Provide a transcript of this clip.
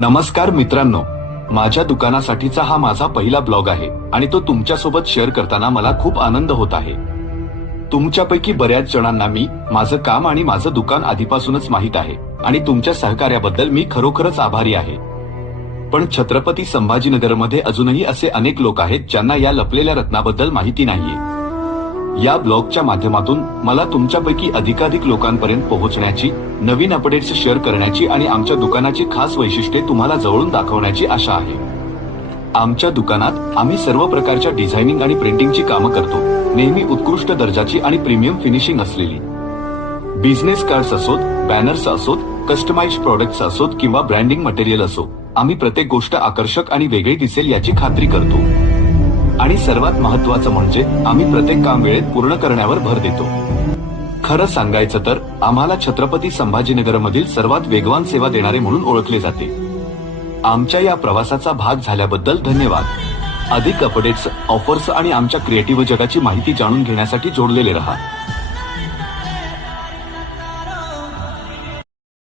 नमस्कार मित्रांनो, माझ्या दुकानासाठीचा हा माझा पहिला ब्लॉग आहे आणि तो तुमच्यासोबत शेअर करताना मला खूप आनंद होत आहे. तुमच्यापैकी बऱ्याच जणांना माझं काम आणि माझं दुकान आधीपासूनच माहित आहे आणि तुमच्या सहकार्याबद्दल मी खरोखरच आभारी आहे. पण छत्रपती संभाजीनगरमध्ये अजूनही असे अनेक लोक आहेत ज्यांना या लपलेल्या रत्नाबद्दल माहिती नाहीये. या ब्लॉगच्या माध्यमातून मला तुमच्यापैकी अधिकाधिक लोकांपर्यंत पोहोचण्याची, नवीन अपडेट्स शेअर करण्याची आणि आमच्या दुकानाची खास वैशिष्ट्ये तुम्हाला जवळून दाखवण्याची आशा आहे. आमच्या दुकानात आम्ही सर्व प्रकारच्या डिझायनिंग आणि प्रिंटिंगची कामं करतो. नेहमी उत्कृष्ट दर्जाची आणि प्रीमियम फिनिशिंग असलेली बिझनेस कार्ड्स असोत, बॅनर्स असोत, कस्टमाइज्ड प्रोडक्ट्स असोत किंवा ब्रँडिंग मटेरियल असो, आम्ही प्रत्येक गोष्ट आकर्षक आणि वेगळी दिसेल याची खात्री करतो. आणि सर्वात महत्त्वाचं म्हणजे आम्ही प्रत्येक काम वेळेत पूर्ण करण्यावर भर देतो. खरं सांगायचं तर आम्हाला छत्रपती संभाजीनगरमधील सर्वात वेगवान सेवा देणारे म्हणून ओळखले जाते. आमच्या या प्रवासाचा भाग झाल्याबद्दल धन्यवाद. अधिक अपडेट्स, ऑफर्स आणि आमच्या क्रिएटिव्ह जगाची माहिती जाणून घेण्यासाठी जोडलेले रहा.